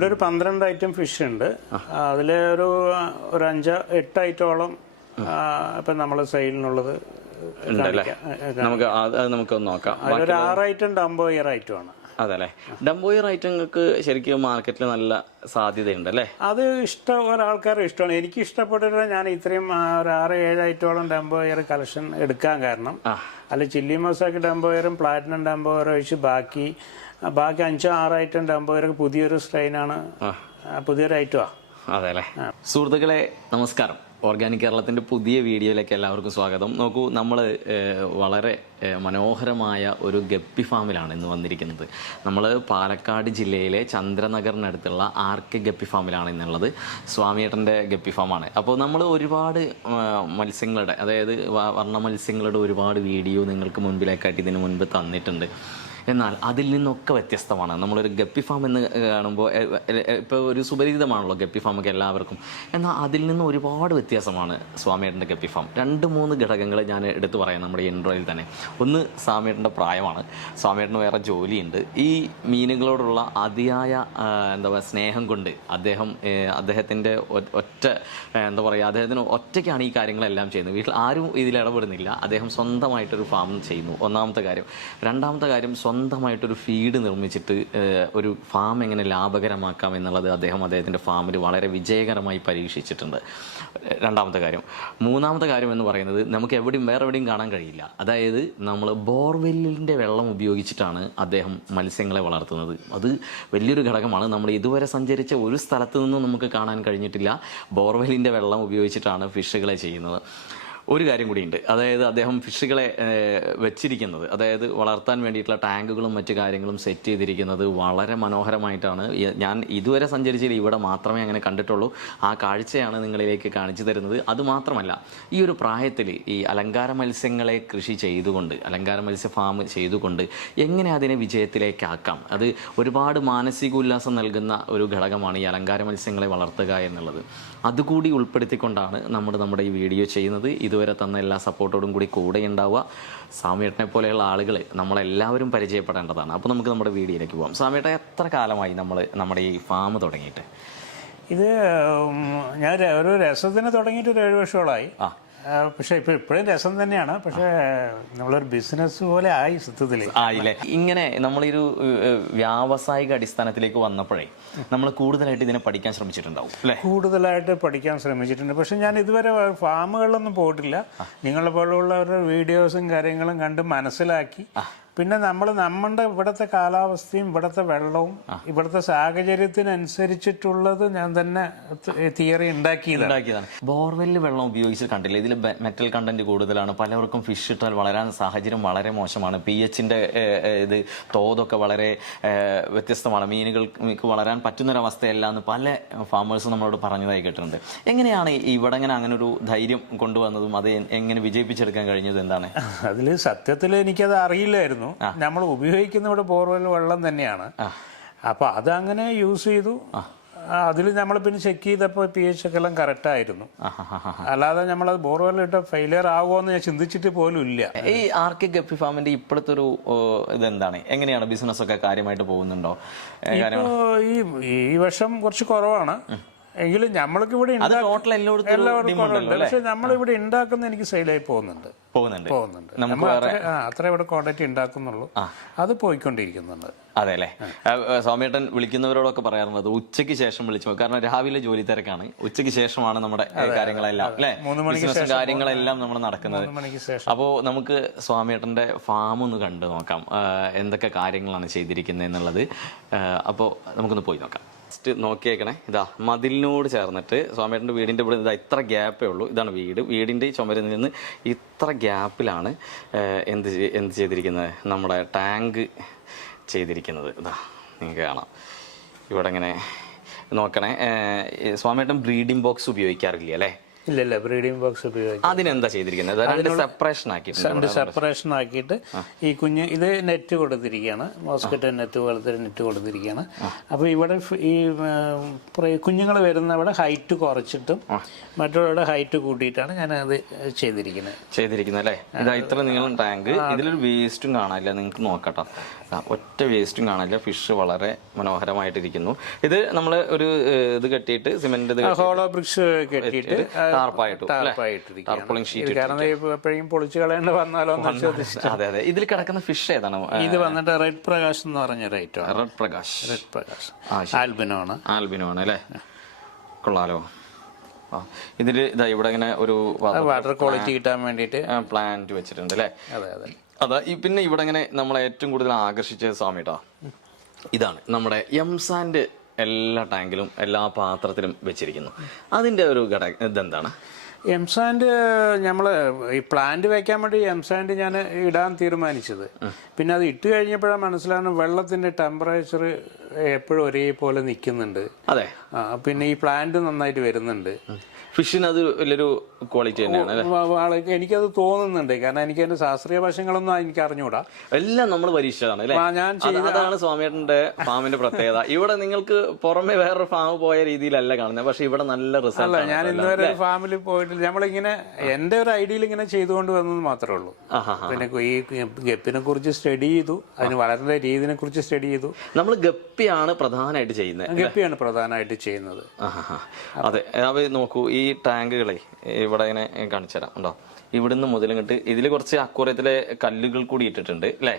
ഇവിടെ ഒരു 12 item fish ഉണ്ട്. അതിൽ ഒരു 5-8 ഐറ്റോളം ഇപ്പം നമ്മൾ സെയിലിനുള്ളത് നമുക്കൊന്ന് നോക്കാം. ഒരു 6 ഐറ്റം ഡംബോയർ ഐറ്റമാണ്. അതല്ലേ, ഡംബോയർ ഐറ്റങ്ങൾക്ക് ശരിക്കും മാർക്കറ്റിൽ നല്ല സാധ്യതയുണ്ട് അല്ലേ? അത് ഒരാൾക്കാരുടെ ഇഷ്ടമാണ്. എനിക്ക് ഇഷ്ടപ്പെട്ടിട്ട് ഞാൻ ഇത്രയും ഒരു 6-7 ഐറ്റോളം ഡംബോയർ കളക്ഷൻ എടുക്കാൻ കാരണം, അല്ല ചില്ലി മൊസാക്ക് ഡംബോയറും പ്ലാറ്റിനം ഡംബോയറും ഒഴിച്ച് ബാക്കി 5-6 ഐറ്റം ഡംബോയർ പുതിയൊരു സ്ട്രെയിനാണ്, പുതിയൊരു ഐറ്റമാണ്. അതെ അല്ലേ. സുഹൃത്തുക്കളെ നമസ്കാരം. ഓർഗാനിക് കേരളത്തിൻ്റെ പുതിയ വീഡിയോയിലേക്ക് എല്ലാവർക്കും സ്വാഗതം. നോക്കൂ, നമ്മൾ വളരെ മനോഹരമായ ഒരു ഗപ്പി ഫാമിലാണ് ഇന്ന് വന്നിരിക്കുന്നത്. നമ്മൾ പാലക്കാട് ജില്ലയിലെ ചന്ദ്രനഗറിനടുത്തുള്ള ആർക്കെ ഗപ്പി ഫാമിലാണ് ഇന്നുള്ളത്. സ്വാമിയേട്ടൻ്റെ ഗപ്പി ഫാമാണ്. അപ്പോൾ നമ്മൾ ഒരുപാട് മത്സ്യങ്ങളുടെ, അതായത് വർണ്ണ മത്സ്യങ്ങളുടെ ഒരുപാട് വീഡിയോ നിങ്ങൾക്ക് മുൻപിലേക്കായിട്ട് ഇതിന് മുൻപ് തന്നിട്ടുണ്ട്. എന്നാൽ അതിൽ നിന്നൊക്കെ വ്യത്യസ്തമാണ് നമ്മളൊരു ഗപ്പി ഫാം എന്ന് കാണുമ്പോൾ. ഇപ്പോൾ ഒരു സുപരിചിതമാണല്ലോ ഗപ്പി ഫാമൊക്കെ എല്ലാവർക്കും. എന്നാൽ അതിൽ നിന്ന് ഒരുപാട് വ്യത്യാസമാണ് സ്വാമിയേട്ടൻ്റെ ഗപ്പി ഫാം. 2-3 ഘടകങ്ങൾ ഞാൻ എടുത്തു പറയാം നമ്മുടെ ഇൻട്രോയിൽ തന്നെ. ഒന്ന്, സ്വാമിയേട്ടൻ്റെ പ്രായമാണ്. സ്വാമിയേട്ടന് വേറെ ജോലിയുണ്ട്. ഈ മീനുകളോടുള്ള അതിയായ സ്നേഹം കൊണ്ട് അദ്ദേഹത്തിൻ്റെ അദ്ദേഹത്തിന് ഒറ്റയ്ക്കാണ് ഈ കാര്യങ്ങളെല്ലാം ചെയ്യുന്നത്. വീട്ടിൽ ആരും ഇതിൽ ഇടപെടുന്നില്ല. അദ്ദേഹം സ്വന്തമായിട്ടൊരു ഫാം ചെയ്യുന്നു, ഒന്നാമത്തെ കാര്യം. രണ്ടാമത്തെ കാര്യം, സ്വന്തമായിട്ടൊരു ഫീഡ് നിർമ്മിച്ചിട്ട് ഒരു ഫാം എങ്ങനെ ലാഭകരമാക്കാം എന്നുള്ളത് അദ്ദേഹത്തിൻ്റെ ഫാമിൽ വളരെ വിജയകരമായി പരീക്ഷിച്ചിട്ടുണ്ട്. രണ്ടാമത്തെ കാര്യം. മൂന്നാമത്തെ കാര്യം എന്ന് പറയുന്നത് നമുക്ക് വേറെ എവിടെയും കാണാൻ കഴിയില്ല. അതായത് നമ്മൾ ബോർവെല്ലിൻ്റെ വെള്ളം ഉപയോഗിച്ചിട്ടാണ് അദ്ദേഹം മത്സ്യങ്ങളെ വളർത്തുന്നത്. അത് വലിയൊരു ഘടകമാണ്. നമ്മൾ ഇതുവരെ സഞ്ചരിച്ച ഒരു സ്ഥലത്ത് നിന്നും നമുക്ക് കാണാൻ കഴിഞ്ഞിട്ടില്ല. ബോർവെല്ലിൻ്റെ വെള്ളം ഉപയോഗിച്ചിട്ടാണ് ഫിഷുകളെ ചെയ്യുന്നത്. ഒരു കാര്യം കൂടിയുണ്ട്, അതായത് അദ്ദേഹം ഫിഷുകളെ വെച്ചിരിക്കുന്നത്, അതായത് വളർത്താൻ വേണ്ടിയിട്ടുള്ള ടാങ്കുകളും മറ്റു കാര്യങ്ങളും സെറ്റ് ചെയ്തിരിക്കുന്നത് വളരെ മനോഹരമായിട്ടാണ്. ഞാൻ ഇതുവരെ സഞ്ചരിച്ചതിൽ ഇവിടെ മാത്രമേ അങ്ങനെ കണ്ടിട്ടുള്ളൂ. ആ കാഴ്ചയാണ് നിങ്ങളിലേക്ക് കാണിച്ചു തരുന്നത്. അതുമാത്രമല്ല, ഈ ഒരു പ്രായത്തിൽ ഈ അലങ്കാര മത്സ്യങ്ങളെ കൃഷി ചെയ്തുകൊണ്ട്, അലങ്കാര മത്സ്യ ഫാം ചെയ്തുകൊണ്ട് എങ്ങനെ അതിനെ വിജയത്തിലേക്കാക്കാം, അത് ഒരുപാട് മാനസിക ഉല്ലാസം നൽകുന്ന ഒരു ഘടകമാണ് ഈ അലങ്കാര മത്സ്യങ്ങളെ വളർത്തുക എന്നുള്ളത്. അതുകൂടി ഉൾപ്പെടുത്തിക്കൊണ്ടാണ് നമ്മുടെ ഈ വീഡിയോ ചെയ്യുന്നത്. ഇതുവരെ തന്ന എല്ലാ സപ്പോർട്ടോടും കൂടി കൂടെ ഉണ്ടാവുക. സ്വാമിയേട്ടനെ പോലെയുള്ള ആളുകൾ നമ്മളെല്ലാവരും പരിചയപ്പെടേണ്ടതാണ്. അപ്പോൾ നമുക്ക് നമ്മുടെ വീഡിയോയിലേക്ക് പോകാം. സ്വാമിയേട്ടൻ, എത്ര കാലമായി നമ്മുടെ ഈ ഫാം തുടങ്ങിയിട്ട്? ഇത് ഞാൻ ഒരു രസത്തിന് തുടങ്ങിയിട്ട് ഒരു 7 വർഷത്തോളമായി. പക്ഷെ ഇപ്പോഴും രസം തന്നെയാണ്. പക്ഷെ നമ്മളൊരു ബിസിനസ് പോലെ ആയി സത്യത്തിൽ ആയില്ലേ. ഇങ്ങനെ നമ്മളൊരു വ്യാവസായിക അടിസ്ഥാനത്തിലേക്ക് വന്നപ്പോഴേ നമ്മൾ കൂടുതലായിട്ട് ഇതിനെ പഠിക്കാൻ ശ്രമിച്ചിട്ടുണ്ടാവും അല്ലേ? കൂടുതലായിട്ട് പഠിക്കാൻ ശ്രമിച്ചിട്ടുണ്ട്. പക്ഷെ ഞാൻ ഇതുവരെ ഫാമുകളിലൊന്നും പോയിട്ടില്ല. നിങ്ങളെ പോലുള്ളവരുടെ വീഡിയോസും കാര്യങ്ങളും കണ്ട് മനസ്സിലാക്കി. പിന്നെ നമ്മുടെ ഇവിടുത്തെ കാലാവസ്ഥയും ഇവിടുത്തെ വെള്ളവും ഇവിടുത്തെ സാഹചര്യത്തിനനുസരിച്ചിട്ടുള്ളത് ഞാൻ തന്നെ തിയറി ഉണ്ടാക്കിയതാണ്. ബോർവെല്ലിൽ വെള്ളം ഉപയോഗിച്ച് കണ്ടില്ല, ഇതിൽ മെറ്റൽ കണ്ടന്റ് കൂടുതലാണ്. പലർക്കും ഫിഷ് ഇട്ടാൽ വളരാൻ സാഹചര്യം വളരെ മോശമാണ്. pH-ന്റെ ഇത് തോതൊക്കെ വളരെ വ്യത്യസ്തമാണ്. മീനുകൾക്ക് വളരാൻ പറ്റുന്നൊരവസ്ഥയല്ല എന്ന് പല ഫാമേഴ്സും നമ്മളോട് പറഞ്ഞതായി കേട്ടിട്ടുണ്ട്. എങ്ങനെയാണ് ഇവിടെ അങ്ങനെ ഒരു ധൈര്യം കൊണ്ടുവന്നതും അത് എങ്ങനെ വിജയിപ്പിച്ചെടുക്കാൻ കഴിഞ്ഞത്? എന്താണ് അതിൽ സത്യത്തിൽ എനിക്കത് അറിയില്ലായിരുന്നു. നമ്മൾ ഉപയോഗിക്കുന്ന ഇവിടെ ബോർവെൽ വെള്ളം തന്നെയാണ്. അപ്പൊ അതങ്ങനെ യൂസ് ചെയ്തു. അതിൽ നമ്മൾ പിന്നെ ചെക്ക് ചെയ്തപ്പോൾ pH ഒക്കെ എല്ലാം കറക്റ്റ് ആയിരുന്നു. അല്ലാതെ നമ്മളത് ബോർവെല്ലിട്ട് ഫെയിലിയർ ആകുമോന്ന് ഞാൻ ചിന്തിച്ചിട്ട് പോലും ഇല്ല. ഈ ആർക്കെ ഗപ്പി ഫാമിന്റെ ഇപ്പോഴത്തെ ഒരു ഇതെന്താണ്, എങ്ങനെയാണ് ബിസിനസ് ഒക്കെ കാര്യമായിട്ട് പോകുന്നുണ്ടോ? ഈ വർഷം കുറച്ച് കുറവാണ്. എങ്കിലും നമ്മൾക്ക് ഇവിടെ എല്ലാവർക്കും ഉണ്ട്. പക്ഷെ നമ്മളിവിടെ ഉണ്ടാക്കുന്ന എനിക്ക് സെയിലായി പോകുന്നുണ്ട്. അത്ര ഇവിടെ ക്വാണ്ടിറ്റി ഉണ്ടാക്കുന്നുള്ളൂ. അത് പോയിക്കൊണ്ടിരിക്കുന്നുണ്ട്. അതെ അല്ലേ. സ്വാമിയേട്ടൻ വിളിക്കുന്നവരോടൊക്കെ പറയാറുള്ളത് ഉച്ചയ്ക്ക് ശേഷം വിളിച്ചു. കാരണം രാവിലെ ജോലി തിരക്കാണ്. ഉച്ചയ്ക്ക് ശേഷമാണ് നമ്മുടെ കാര്യങ്ങളെല്ലാം അല്ലെ, കാര്യങ്ങളെല്ലാം നമ്മൾ നടക്കുന്നത്. അപ്പോൾ നമുക്ക് സ്വാമിയേട്ടന്റെ ഫാം ഒന്ന് കണ്ടു നോക്കാം, എന്തൊക്കെ കാര്യങ്ങളാണ് ചെയ്തിരിക്കുന്നത് എന്നുള്ളത്. അപ്പോൾ നമുക്കൊന്ന് പോയി നോക്കാം. ഫസ്റ്റ് നോക്കിയേക്കണേ, ഇതാ മതിലിനോട് ചേർന്നിട്ട് സ്വാമിയേട്ടൻ്റെ വീടിൻ്റെ ഇവിടെ ഇതാ ഇത്ര ഗ്യാപ്പേ ഉള്ളൂ. ഇതാണ് വീടിൻ്റെ ചുമരിൽ നിന്ന് ഇത്ര ഗ്യാപ്പിലാണ് എന്ത് ചെയ്തിരിക്കുന്നത്, നമ്മുടെ ടാങ്ക് ചെയ്തിരിക്കുന്നത്. ഇതാ നിങ്ങൾക്ക് കാണാം. ഇവിടെ ഇങ്ങനെ നോക്കണേ. സ്വാമിയേട്ടൻ ബ്രീഡിംഗ് ബോക്സ് ഉപയോഗിക്കാറില്ല അല്ലേ? ഇല്ല, ബ്രീഡിംഗ് ബോക്സ് ഉപയോഗിക്കും. അതിനെന്താ ചെയ്തിരിക്കുന്നത്? സെപ്പറേഷൻ ആക്കിയിട്ട് ഈ ഇത് നെറ്റ് കൊടുത്തിരിക്കുകയാണ്, മോസ്കിറ്റോ നെറ്റ് കൊടുത്തിരിക്കുകയാണ്. അപ്പോൾ ഇവിടെ ഈ കുഞ്ഞുങ്ങൾ വരുന്ന ഇവിടെ ഹൈറ്റ് കുറച്ചിട്ടും മറ്റുള്ളവരുടെ ഹൈറ്റ് കൂട്ടിയിട്ടാണ് ഞാൻ അത് ചെയ്തിരിക്കുന്നത് അല്ലേ? ഇതാ ഇത്ര നീളം ടാങ്ക്. ഇതിലൊരു വേസ്റ്റും കാണാനില്ല, നിങ്ങൾക്ക് നോക്കട്ടോ. ഒറ്റ വേസ്റ്റും കാണില്ല. ഫിഷ് വളരെ മനോഹരമായിട്ടിരിക്കുന്നു. ഇത് നമ്മൾ ഒരു ഇത് കെട്ടിയിട്ട് സിമെന്റ് ഹോളോ ബ്രിക്സ് കെട്ടിയിട്ട് ടാർപോളിംഗ് ഷീറ്റ്. കാരണം എപ്പോഴും പൊളിച്ചു കളയേണ്ട വന്നാലോ. അതെ അതെ. ഇതിൽ കിടക്കുന്ന ഫിഷ് ഏതാണ്? ഇത് വന്നിട്ട് റെഡ് പ്രകാശ് എന്ന് പറഞ്ഞ റൈറ്റ്. റെഡ് പ്രകാശ് ആൽബിനോ ആണ് അല്ലേ? കൊള്ളാലോ. ഇതിൽ ഇതാ ഇവിടെ ഇങ്ങനെ ഒരു വാട്ടർ ക്വാളിറ്റി കിട്ടാൻ വേണ്ടിയിട്ട് പ്ലാന്റ് വെച്ചിട്ടുണ്ട് അല്ലേ? അതെ അതെ. അതാ പിന്നെ ഇവിടെ ഇങ്ങനെ നമ്മളെ ഏറ്റവും കൂടുതൽ ആകർഷിച്ച സ്വാമിട്ടാ ഇതാണ് നമ്മുടെ എംസാൻഡ് എല്ലാ ടാങ്കിലും എല്ലാ പാത്രത്തിലും വെച്ചിരിക്കുന്നു. അതിന്റെ ഒരു ഇതെന്താണ്? എംസാൻഡ് നമ്മൾ ഈ പ്ലാന്റ് വെക്കാൻ വേണ്ടി എംസാൻഡ് ഞാൻ ഇടാൻ തീരുമാനിച്ചത്. പിന്നെ അത് ഇട്ട് കഴിഞ്ഞപ്പോഴാണ് മനസ്സിലാകുന്നത് വെള്ളത്തിന്റെ ടെമ്പറേച്ചർ എപ്പോഴും ഒരേപോലെ നിൽക്കുന്നുണ്ട്. അതെ. പിന്നെ ഈ പ്ലാന്റ് നന്നായിട്ട് വരുന്നുണ്ട്. ഫിഷിന് അത് വലിയൊരു ക്വാളിറ്റി തന്നെയാണ്. എനിക്കത് തോന്നുന്നുണ്ട്. കാരണം എനിക്ക് അതിന്റെ ശാസ്ത്രീയ വശങ്ങളൊന്നും എനിക്ക് അറിഞ്ഞുകൂടാ. എല്ലാം നമ്മൾ പരീക്ഷിച്ചതാണ്. അതാണ് സ്വാമിയേട്ടന്റെ ഫാമിന്റെ പ്രത്യേകത. ഇവിടെ നിങ്ങൾക്ക് പുറമെ വേറൊരു ഫാം പോയ രീതിയിലല്ല കാണുന്നത്, പക്ഷെ ഇവിടെ നല്ല റിസൾട്ട്. ഞാൻ ഇന്നുവരെ ഒരു ഫാമിൽ പോയിട്ടില്ല. നമ്മളിങ്ങനെ എന്റെ ഒരു ഐഡിയയിൽ ഇങ്ങനെ ചെയ്തുകൊണ്ട് വന്നത് മാത്രമേ ഉള്ളൂ. പിന്നെ ഈ ഗപ്പിനെ കുറിച്ച് സ്റ്റഡി ചെയ്തു, അതിന് വളരുന്ന രീതിയെ കുറിച്ച് സ്റ്റഡി ചെയ്തു. നമ്മൾ ഗപ്പിയാണ് പ്രധാനമായിട്ട് ചെയ്യുന്നത്. അതെ. നോക്കൂ, ഈ ടാങ്കുകളെ ഇവിടെ ഇങ്ങനെ കാണിച്ചു തരാം. ഉണ്ടോ? ഇവിടുന്ന് മുതലും കിട്ട് ഇതിൽ കുറച്ച് അക്വറിയത്തിലെ കല്ലുകൾ കൂടി ഇട്ടിട്ടുണ്ട് അല്ലേ?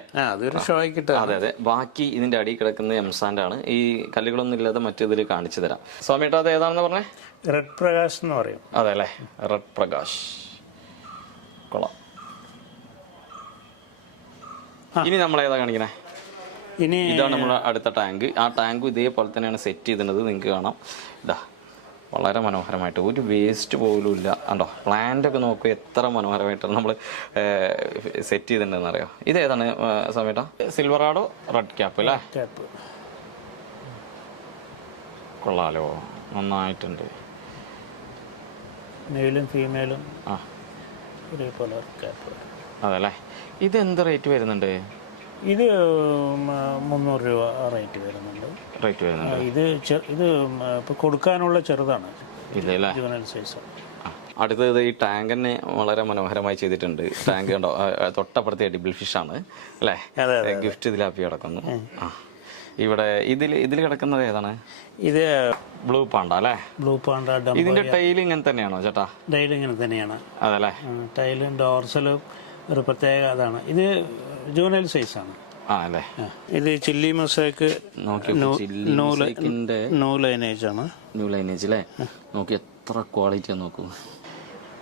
അതെ അതെ. ബാക്കി ഇതിന്റെ അടിയിൽ കിടക്കുന്ന എംസാൻഡ് ആണ്. ഈ കല്ലുകളൊന്നും ഇല്ലാതെ മറ്റേതിൽ കാണിച്ചു തരാം. സ്വാമിയേട്ടാ, അത് ഏതാണെന്ന് പറഞ്ഞേ? റെഡ് പ്രകാശ് എന്ന് പറയും. അതെ അല്ലേ? റെഡ് പ്രകാശ്. കൊള്ളാം. ഇനി നമ്മൾ ഏതാ കാണിക്കണേ? ഇതാണ് നമ്മുടെ അടുത്ത ടാങ്ക്. ആ ടാങ്കും ഇതേപോലെ തന്നെയാണ് സെറ്റ് ചെയ്തിരുന്നത്. നിങ്ങൾക്ക് കാണാം. ഇതാ വളരെ മനോഹരമായിട്ട് ഒരു വേസ്റ്റ് പോലും ഇല്ല. കണ്ടോ? പ്ലാന്റ് ഒക്കെ നോക്കൂ, എത്ര മനോഹരമായിട്ടാണ് നമ്മൾ സെറ്റ് ചെയ്തിട്ടുണ്ടെന്ന് അറിയോ? ഇതേതാണ് സമയട്ടാ? സിൽവറാഡോ റെഡ് ക്യാപ്പ് അല്ലേ? കൊള്ളാലോ, നന്നായിട്ടുണ്ട്. മെയിലും ഫീമെയിലും അതല്ലേ? ഇത് എന്ത് റേറ്റ് വരുന്നുണ്ട്? ഇത് 300 രൂപ റേറ്റ് വരുന്നുണ്ട്. ഇത് ഇപ്പൊ കൊടുക്കാനുള്ള ചെറുതാണ്. അടുത്തത് ഈ ടാങ്ക് തന്നെ വളരെ മനോഹരമായി ചെയ്തിട്ടുണ്ട്. ടാങ്ക് കണ്ടോ? തൊട്ടപ്പുറത്തെ എഡിബിൾ ഫിഷ് ആണ് അല്ലേ? ഗിഫ്റ്റ് തിലാപ്പിയ കിടക്കുന്നു. ഇവിടെ ഇതിൽ കിടക്കുന്നത് ഏതാണ്? ഇത് ബ്ലൂ പാണ്ട അല്ലേ? Blue Panda. ഇതിന്റെ ടൈൽ ഇങ്ങനെ തന്നെയാണോ ചേട്ടാ? ടൈൽ ഇങ്ങനെ തന്നെയാണ്. അതല്ലേ? ടൈലും ഡോർസലും ഒരു പ്രത്യേക അതാണ്. ഇത് ജൂനൈൽ സൈസ് ആണ്. ഇത് ചില്ലി മൊസൈക്ക് ന്യൂ ലൈനേജ് ആണ്. ന്യൂ ലൈനേജ് അല്ലേ? നോക്കി എത്ര ക്വാളിറ്റി നോക്കൂ.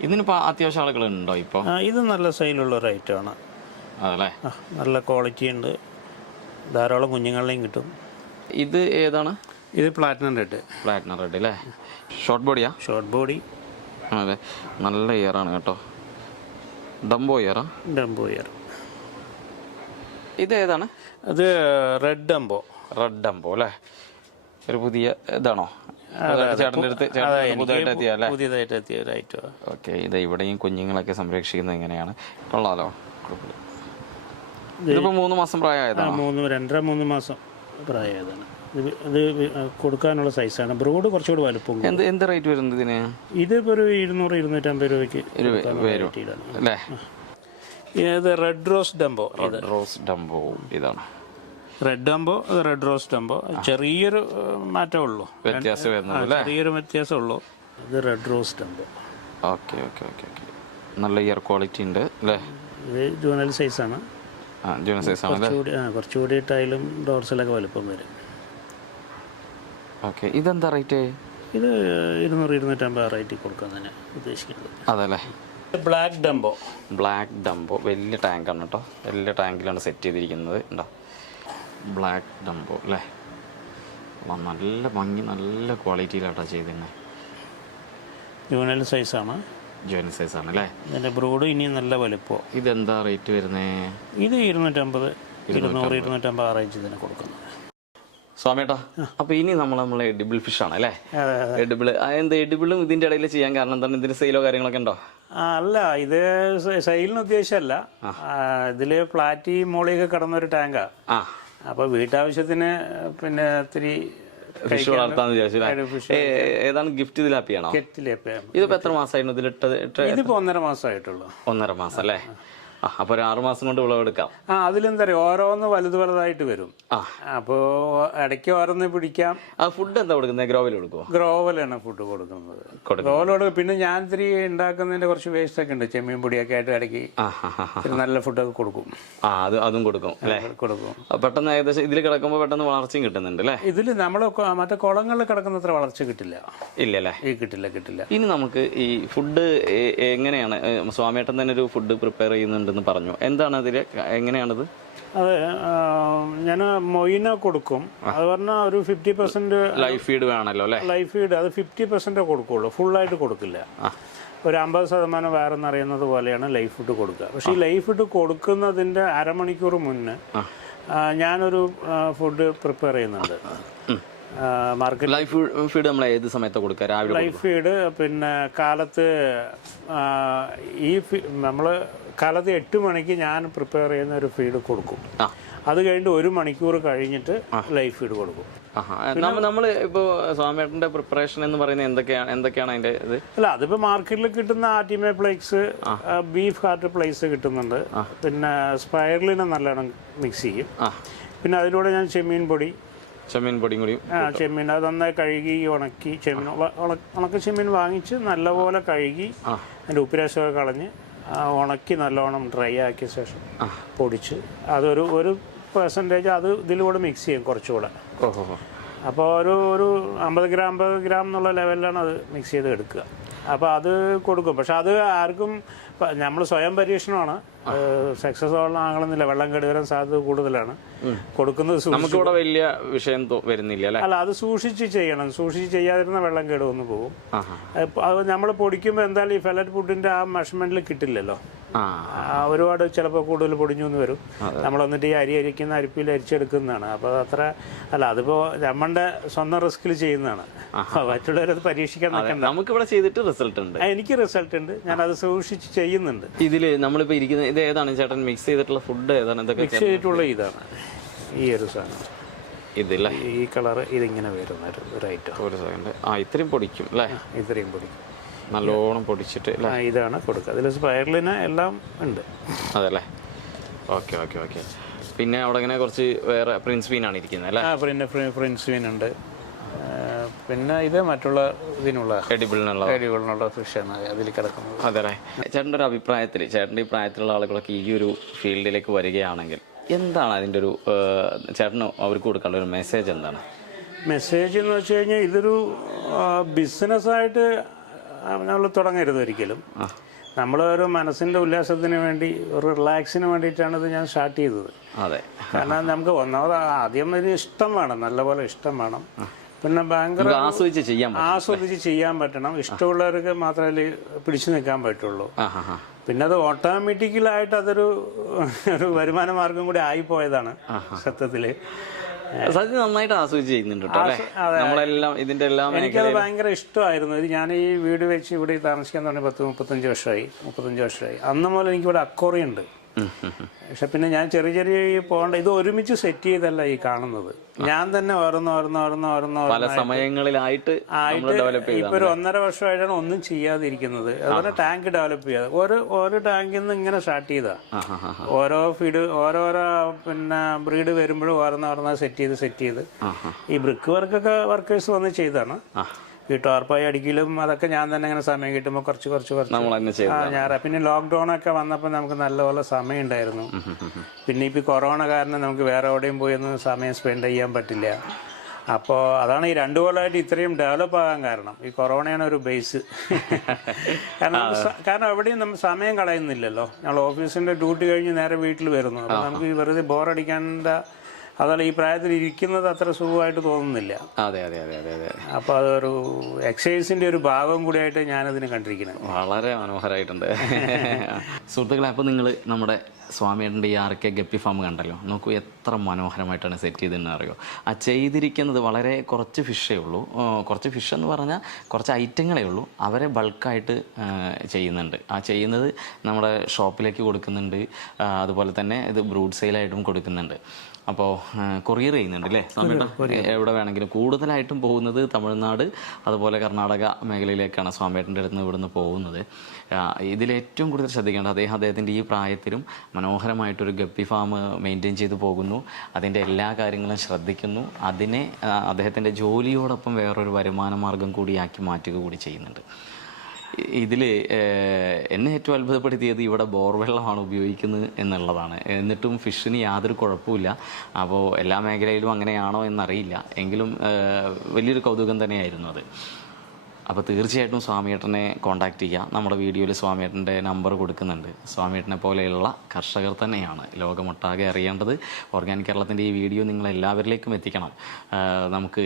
ഇതിനിപ്പോ അത്യാവശ്യം ആളുകൾ ഉണ്ടോ ഇപ്പൊ? ഇത് നല്ല സെയിലുള്ള ഒരു ഐറ്റം ആണ്. അതല്ലേ? നല്ല ക്വാളിറ്റി ഉണ്ട്. ധാരാളം കുഞ്ഞുങ്ങളെയും കിട്ടും. ഇത് ഏതാണ്? ഇത് പ്ലാറ്റിനം റെഡ് അല്ലേ? ഷോർട്ട് ബോഡിയാ? Short body. അതെ, നല്ല ഇയറാണ് കേട്ടോ. Dumbo ear. ഇത് ഏതാണ്? അത് റെഡ് ഡംബോ അല്ലേ? ഒരു പുതിയ ഇതാണോ? പുതിയതായിട്ട് എത്തിയ ഒരു ഐറ്റം. ഓക്കെ. ഇത് ഇവിടെയും കുഞ്ഞുങ്ങളൊക്കെ സംരക്ഷിക്കുന്നത് എങ്ങനെയാണ്? കൊള്ളാലോ. ഇതിപ്പോ 3 മാസം പ്രായമായതാണ്. 2.5-3 മാസം പ്രായമായതാണ്. ഇത് കൊടുക്കാനുള്ള സൈസാണ്. ബ്രോഡ് കുറച്ചുകൂടി വലുപ്പം. എന്ത് റേറ്റ് വരുന്നത് ഇതിന്? ഇതിപ്പോ ഒരു 200-250 രൂപയ്ക്ക് അല്ലേ? ഇത് റെഡ് റോസ് ഡംബോ. ഇതാണ് red Dumbo. Red rose Dumbo. ചെറിയൊരു മാറ്റമേ ഉള്ളൂ, ചെറിയൊരു വ്യത്യാസമുള്ളൂ. ഇത് റെഡ് റോസ് ഡംബോ. ഓക്കെ. നല്ല ഇയർ ക്വാളിറ്റി ഉണ്ട് അല്ലേ? ഇത് ജൂനൽ സൈസാണ്. കുറച്ചുകൂടി ടൈലും ഡോർസലൊക്കെ വലുപ്പം വരും. ഓക്കെ. ഇതെന്താ റേറ്റ്? ഇത് 200-250 റേറ്റിൽ കൊടുക്കാൻ തന്നെ ഉദ്ദേശിക്കുന്നത്. അതല്ലേ? ബ്ലാക്ക് ഡംബോ വലിയ ടാങ്കാണ് കേട്ടോ. വലിയ ടാങ്കിലാണ് സെറ്റ് ചെയ്തിരിക്കുന്നത്. ഉണ്ടോ? ബ്ലാക്ക് ഡംബോ അല്ലേ? നല്ല ഭംഗി, നല്ല ക്വാളിറ്റിയിലാട്ടോ ചെയ്തിരുന്നത്. ജൂനൽ സൈസാണ് അല്ലേ? ഇതിന്റെ ബ്രോഡ് ഇനി നല്ല വലുപ്പം. ഇതെന്താ റേറ്റ് വരുന്നത്? ഇത് 250-200-250 റേഞ്ച് തന്നെ കൊടുക്കുന്നത്. സ്വാമിയേട്ടാ, അപ്പൊ ഇനി നമ്മളെ എഡിബിൾ ഫിഷ് ആണ് അല്ലേ? എഡിബിളും ഇതിന്റെ ഇടയിൽ ചെയ്യാൻ കാരണം എന്താണ്? ഇതിന് സെയിലോ കാര്യങ്ങളൊക്കെ ഉണ്ടോ? അല്ല, ഇത് സെയിലിന് ഉദ്ദേശമല്ല. ഇതില് പ്ലാറ്റി മോളിയൊക്കെ കിടന്നൊരു ടാങ്കാ. അപ്പൊ വീട്ടാവശ്യത്തിന് പിന്നെ ഒത്തിരി ഫിഷ് വളർത്താന്ന് വിചാരിച്ചു. ഏതാണ്? ഗിഫ്റ്റ് തിലാപ്പിയാണോ? തിലാപ്പിയ. ഇതിപ്പോ എത്ര മാസമായിരുന്നു ഇതിലിട്ടത്? ഇതിപ്പോ 1.5 മാസമായിട്ടുള്ളൂ. 1.5 മാസം അല്ലേ? അപ്പോൾ ഒരു 6 മാസം കൊണ്ട് വിളവെടുക്കാം. അതിലെന്താ പറയുക, ഓരോന്ന് വലുതായിട്ട് വരും. അപ്പോൾ ഇടയ്ക്ക് ഓരോന്ന് പിടിക്കാം. ഫുഡ് എന്താ കൊടുക്കുന്നത്? ഗ്രോവൽ കൊടുക്കുമോ? ഗ്രോവലാണ് ഫുഡ് കൊടുക്കുന്നത്. ഗ്രോവൽ കൊടുക്കും. പിന്നെ ഞാൻ ഇത്തിരി ഉണ്ടാക്കുന്നതിന്റെ കുറച്ച് വേസ്റ്റ് ഒക്കെ ഉണ്ട്, ചെമ്മീൻ പൊടിയൊക്കെ ആയിട്ട് ഇടയ്ക്ക് നല്ല ഫുഡൊക്കെ കൊടുക്കും. അതും കൊടുക്കും അല്ലേ? കൊടുക്കും. പെട്ടെന്ന് ഏകദേശം ഇതിൽ കിടക്കുമ്പോൾ പെട്ടെന്ന് വളർച്ചയും കിട്ടുന്നുണ്ട് അല്ലേ? ഇതിൽ നമ്മൾ മറ്റേ കുളങ്ങളിൽ കിടക്കുന്നത്ര വളർച്ച കിട്ടില്ല. ഇല്ലല്ലേ? കിട്ടില്ല. ഇനി നമുക്ക് ഈ ഫുഡ് എങ്ങനെയാണ്, സ്വാമിയേട്ടൻ തന്നെ ഒരു ഫുഡ് പ്രിപ്പയർ ചെയ്യുന്നുണ്ടെന്ന് പറഞ്ഞു. എന്താണ് അതിൽ, എങ്ങനെയാണത്? അത് ഞാൻ മൊയിന കൊടുക്കും. അത് പറഞ്ഞാൽ ഒരു 50% ലൈഫ് ഫീഡ് വേണമല്ലോ അല്ലേ? ലൈഫ് ഫീഡ് അത് 50% കൊടുക്കുള്ളൂ, ഫുള്ളായിട്ട് കൊടുക്കില്ല. ഒരു 50% വേറെന്നറിയുന്നത് പോലെയാണ് ലൈഫ് ഫുഡ് കൊടുക്കുക. പക്ഷേ ഈ ലൈഫ് ഫുഡ് കൊടുക്കുന്നതിൻ്റെ അരമണിക്കൂർ മുന്നേ ഞാനൊരു ഫുഡ് പ്രിപ്പയർ ചെയ്യുന്നുണ്ട്. മാർക്കറ്റ് ലൈഫ് ഫീഡ് നമ്മൾ ഏത് സമയത്ത് കൊടുക്കുക? രാവിലെ ലൈഫ് ഫീഡ് പിന്നെ കാലത്ത് നമ്മൾ കാലത്ത് 8 മണിക്ക് ഞാൻ പ്രിപ്പയർ ചെയ്യുന്ന ഒരു ഫീഡ് കൊടുക്കും. അത് കഴിഞ്ഞിട്ട് 1 മണിക്കൂർ കഴിഞ്ഞിട്ട് ലൈഫ് ഫീഡ് കൊടുക്കും. നമ്മൾ ഇപ്പോൾ സ്വാമിയേട്ടൻ്റെ പ്രിപ്പറേഷൻ എന്ന് പറയുന്നത് എന്തൊക്കെയാണ് അതിൻ്റെ ഇത്? അല്ല, അതിപ്പോൾ മാർക്കറ്റിൽ കിട്ടുന്ന ആർട്ടിമേ പ്ലേക്സ്, ബീഫ് ഹാർട്ട് പ്ലേസ് കിട്ടുന്നുണ്ട്. പിന്നെ സ്പൈറലിനെ നല്ലോണം മിക്സ് ചെയ്യും. പിന്നെ അതിലൂടെ ഞാൻ ചെമ്മീൻ പൊടിയും കൂടി ചെമ്മീൻ അത് നന്നായി കഴുകി ഉണക്കി, ഉണക്ക ചെമ്മീൻ വാങ്ങിച്ച് നല്ലപോലെ കഴുകി അതിൻ്റെ ഉപ്പുരസമൊക്കെ കളഞ്ഞ് ഉണക്കി നല്ലോണം ഡ്രൈ ആക്കിയ ശേഷം പൊടിച്ച് അതൊരു പെർസെൻറ്റേജ് അത് ഇതിലൂടെ മിക്സ് ചെയ്യും കുറച്ചുകൂടെ. അപ്പോൾ ഒരു 50 ഗ്രാം എന്നുള്ള ലെവലിലാണ് അത് മിക്സ് ചെയ്ത് എടുക്കുക. അപ്പോൾ അത് കൊടുക്കും. പക്ഷെ അത് ആർക്കും, നമ്മൾ സ്വയം പരീക്ഷണമാണ്, സക്സസ് ആകണമെന്നില്ല. വെള്ളം കേടുവരാൻ സാധ്യത കൂടുതലാണ്. കൊടുക്കുന്നത് നമുക്കിവിടെ വലിയ വിഷയം വരുന്നില്ല. അല്ല, അത് സൂക്ഷിച്ച് ചെയ്യണം. സൂക്ഷിച്ച് ചെയ്യാതിരുന്ന വെള്ളം കേടുവന്ന് പോകും. അത് നമ്മൾ പൊടിക്കുമ്പോൾ എന്തായാലും ഈ ഫെലറ്റ് ഫുഡിൻ്റെ ആ മെഷർമെൻറ്റിൽ കിട്ടില്ലല്ലോ. ഒരുപാട് ചിലപ്പോൾ കൂടുതൽ പൊടിഞ്ഞു എന്ന് വരും. നമ്മൾ വന്നിട്ട് ഈ അരിക്കുന്ന അരിപ്പിൽ അരിച്ചെടുക്കുന്നതാണ്. അപ്പോൾ അത്ര അല്ല, അതിപ്പോൾ നമ്മളുടെ സ്വന്തം റിസ്കിൽ ചെയ്യുന്നതാണ്. മറ്റുള്ളവരത് പരീക്ഷിക്കാൻ നിൽക്കണ്ട. നമുക്കിവിടെ ചെയ്തിട്ട് റിസൾട്ട് ഉണ്ട്. എനിക്ക് റിസൾട്ട് ഉണ്ട്. ഞാനത് സൂക്ഷിച്ച് ചെയ്യുന്നുണ്ട്. ഇതിൽ നമ്മളിപ്പോൾ ഇരിക്കുന്ന ഇത് ഏതാണ് ചേട്ടൻ മിക്സ് ചെയ്തിട്ടുള്ള ഫുഡ് ഏതാണ്? മിക്സ് ചെയ്തിട്ടുള്ള ഇതാണ് ഈ ഒരു സാധനം. ഇതില്ല, ഈ കളറ് ഇതിങ്ങനെ വരുന്ന ഒരു ഐറ്റം. ഒരു സെക്കൻഡ്. ഇത്രയും പൊടിക്കും അല്ലേ? ഇത്രയും പൊടിക്കും, നല്ലോണം പൊടിച്ചിട്ട്. ഇതാണ് കൊടുക്കുക. അതിൽ സ്പൈറലിന് എല്ലാം ഉണ്ട്. അതല്ലേ? ഓക്കെ. പിന്നെ അവിടെ ഇങ്ങനെ കുറച്ച് വേറെ പ്രിൻസ് ബീനാണ് ഇരിക്കുന്നത് അല്ലേ? പിന്നെ പ്രിൻസ് ബീൻ ഉണ്ട്. പിന്നെ ഇത് മറ്റുള്ള ഇതിനുള്ള എഡിബിളിനുള്ള ഫിഷാണ് അതിൽ കിടക്കുന്നത്. അതെ. ചേട്ടൻ്റെ ഒരു അഭിപ്രായത്തിൽ, ചേട്ടൻ്റെ ഈ പ്രായത്തിലുള്ള ആളുകളൊക്കെ ഈ ഒരു ഫീൽഡിലേക്ക് വരികയാണെങ്കിൽ എന്താണ് അതിൻ്റെ ഒരു ചേട്ടന് അവർക്ക് കൊടുക്കേണ്ട ഒരു മെസ്സേജ് എന്താണ്? മെസ്സേജ് എന്ന് വെച്ച് കഴിഞ്ഞാൽ ഇതൊരു ബിസിനസ്സായിട്ട് നമ്മൾ തുടങ്ങരുത് ഒരിക്കലും. നമ്മളൊരു മനസ്സിൻ്റെ ഉല്ലാസത്തിന് വേണ്ടി, ഒരു റിലാക്സിന് വേണ്ടിയിട്ടാണ് ഇത് ഞാൻ സ്റ്റാർട്ട് ചെയ്തത്. അതെ. കാരണം നമുക്ക് ഒന്നാമത് ആദ്യം ഒരു ഇഷ്ടം വേണം, നല്ലപോലെ ഇഷ്ടം വേണം. പിന്നെ ഭയങ്കര ആസ്വദിച്ച് ചെയ്യാൻ പറ്റണം. ഇഷ്ടമുള്ളവർക്ക് മാത്രമേ പിടിച്ചു നിൽക്കാൻ പറ്റുള്ളൂ. പിന്നെ അത് ഓട്ടോമാറ്റിക്കലായിട്ട് അതൊരു വരുമാന മാർഗം കൂടി ആയിപ്പോയതാണ് സത്യത്തില്. നന്നായിട്ട് ആസ്വദിച്ച് ചെയ്യുന്നുണ്ട്. എനിക്കത് ഭയങ്കര ഇഷ്ടമായിരുന്നു. ഞാൻ ഈ വീട് വെച്ച് ഇവിടെ താമസിക്കാൻ തുടങ്ങി 35 വർഷമായി. അന്ന് മുതൽ എനിക്കിവിടെ അക്വേറിയം ഉണ്ട്. പക്ഷെ പിന്നെ ഞാൻ ചെറിയ പോകേണ്ട ഇത് ഒരുമിച്ച് സെറ്റ് ചെയ്തല്ല ഈ കാണുന്നത്. ഞാൻ തന്നെ ഓരോന്ന് പല സമയങ്ങളിലായിട്ട് ഇപ്പൊ ഒരു 1.5 വർഷമായിട്ടാണ് ഒന്നും ചെയ്യാതിരിക്കുന്നത്. അതുപോലെ ടാങ്ക് ഡെവലപ്പ് ചെയ്യാതെ ഓരോ ടാങ്കിൽ നിന്ന് ഇങ്ങനെ സ്റ്റാർട്ട് ചെയ്താ ഓരോ ഫീഡ് ഓരോരോ പിന്നെ ബ്രീഡ് വരുമ്പോഴും ഓരോന്ന് സെറ്റ് ചെയ്ത് ഈ ബ്രിക്ക് വർക്കേഴ്സ് വന്ന് ചെയ്താണ്. ഈ ടോർപ്പായി അടിക്കലും അതൊക്കെ ഞാൻ തന്നെ ഇങ്ങനെ സമയം കിട്ടുമ്പോൾ കുറച്ച് ഞാൻ. പിന്നെ ലോക്ക്ഡൗൺ ഒക്കെ വന്നപ്പോൾ നമുക്ക് നല്ലപോലെ സമയം ഉണ്ടായിരുന്നു. പിന്നെ ഇപ്പം കൊറോണ കാരണം നമുക്ക് വേറെ എവിടെയും പോയി ഒന്നും സമയം സ്പെൻഡ് ചെയ്യാൻ പറ്റില്ല. അപ്പോൾ അതാണ് ഈ 2 കൊല്ലമായിട്ട് ഇത്രയും ഡെവലപ്പ് ആകാൻ കാരണം. ഈ കൊറോണയാണ് ഒരു ബേസ്. കാരണം എവിടെയും നമ്മൾ സമയം കളയുന്നില്ലല്ലോ. ഞങ്ങൾ ഓഫീസിൻ്റെ ഡ്യൂട്ടി കഴിഞ്ഞ് നേരെ വീട്ടിൽ വരുന്നു. അപ്പോൾ നമുക്ക് ഈ വെറുതെ ബോറടിക്കേണ്ട, അതല്ല ഈ പ്രായത്തിൽ ഇരിക്കുന്നത് അത്ര സുഖമായിട്ട് തോന്നുന്നില്ല. അതെ. അപ്പോൾ അതൊരു എക്സസൈസിന്റെ ഒരു ഭാഗം കൂടിയായിട്ട് ഞാനതിനെ കണ്ടിരിക്കുന്നത്. വളരെ മനോഹരമായിട്ടുണ്ട്. സുഹൃത്തുക്കളെ, അപ്പോൾ നിങ്ങൾ നമ്മുടെ സ്വാമിയേട്ടൻ്റെ ഈ ആർക്കെ ഗപ്പി ഫാം കണ്ടല്ലോ, നോക്കൂ എത്ര മനോഹരമായിട്ടാണ് സെറ്റ് ചെയ്തതെന്ന് അറിയോ. ആ ചെയ്തിരിക്കുന്നത് വളരെ കുറച്ച് ഫിഷേ ഉള്ളൂ. കുറച്ച് ഫിഷ് എന്ന് പറഞ്ഞാൽ കുറച്ച് ഐറ്റങ്ങളേ ഉള്ളൂ. അവരെ ബൾക്കായിട്ട് ചെയ്യുന്നുണ്ട്. ആ ചെയ്യുന്നത് നമ്മുടെ ഷോപ്പിലേക്ക് കൊടുക്കുന്നുണ്ട്. അതുപോലെ തന്നെ ഇത് ബ്രൂഡ് സെയിലായിട്ടും കൊടുക്കുന്നുണ്ട്. അപ്പോൾ കൊറിയർ ചെയ്യുന്നുണ്ട് അല്ലേ സ്വാമിയേട്ടാ? എവിടെ വേണമെങ്കിലും. കൂടുതലായിട്ടും പോകുന്നത് തമിഴ്നാട് അതുപോലെ കർണാടക മേഖലയിലേക്കാണ് സ്വാമിയേട്ടൻ്റെ അടുത്ത് നിന്ന് ഇവിടുന്ന് പോകുന്നത്. ഇതിലേറ്റവും കൂടുതൽ ശ്രദ്ധിക്കേണ്ടത് അദ്ദേഹത്തിൻ്റെ ഈ പ്രായത്തിലും മനോഹരമായിട്ടൊരു ഗപ്പി ഫാം മെയിൻറ്റെയിൻ ചെയ്തു പോകുന്നു. അതിൻ്റെ എല്ലാ കാര്യങ്ങളും ശ്രദ്ധിക്കുന്നു. അതിനെ അദ്ദേഹത്തിൻ്റെ ജോലിയോടൊപ്പം വേറൊരു വരുമാന മാർഗം കൂടിയാക്കി മാറ്റുക കൂടി ചെയ്യുന്നുണ്ട്. ഇതിൽ എന്നെ ഏറ്റവും അത്ഭുതപ്പെടുത്തിയത് ഇവിടെ ബോർവെള്ളമാണ് ഉപയോഗിക്കുന്നത് എന്നുള്ളതാണ്. എന്നിട്ടും ഫിഷിന് യാതൊരു കുഴപ്പമില്ല. അപ്പോൾ എല്ലാ മേഖലയിലും അങ്ങനെയാണോ എന്നറിയില്ല. എങ്കിലും വലിയൊരു കൗതുകം തന്നെയായിരുന്നു അത്. അപ്പോൾ തീർച്ചയായിട്ടും സ്വാമിയേട്ടനെ കോൺടാക്റ്റ് ചെയ്യുക. നമ്മുടെ വീഡിയോയിൽ സ്വാമിയേട്ടൻ്റെ നമ്പർ കൊടുക്കുന്നുണ്ട്. സ്വാമിയേട്ടനെ പോലെയുള്ള കർഷകർ തന്നെയാണ് ലോകമൊട്ടാകെ അറിയേണ്ടത്. ഓർഗാനിക് കേരളത്തിൻ്റെ ഈ വീഡിയോ നിങ്ങളെല്ലാവരിലേക്കും എത്തിക്കണം. നമുക്ക്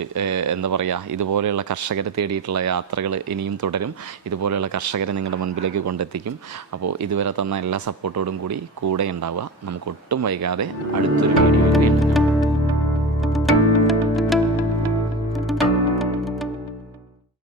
എന്താ പറയുക, ഇതുപോലെയുള്ള കർഷകരെ തേടിയിട്ടുള്ള യാത്രകൾ ഇനിയും തുടരും. ഇതുപോലെയുള്ള കർഷകരെ നിങ്ങളുടെ മുൻപിലേക്ക് കൊണ്ടെത്തിക്കും. അപ്പോൾ ഇതുവരെ തന്ന എല്ലാ സപ്പോർട്ടോടും കൂടി കൂടെ ഉണ്ടാവുക. നമുക്ക് ഒട്ടും വൈകാതെ അടുത്തൊരു വീഡിയോയിൽ വീണ്ടും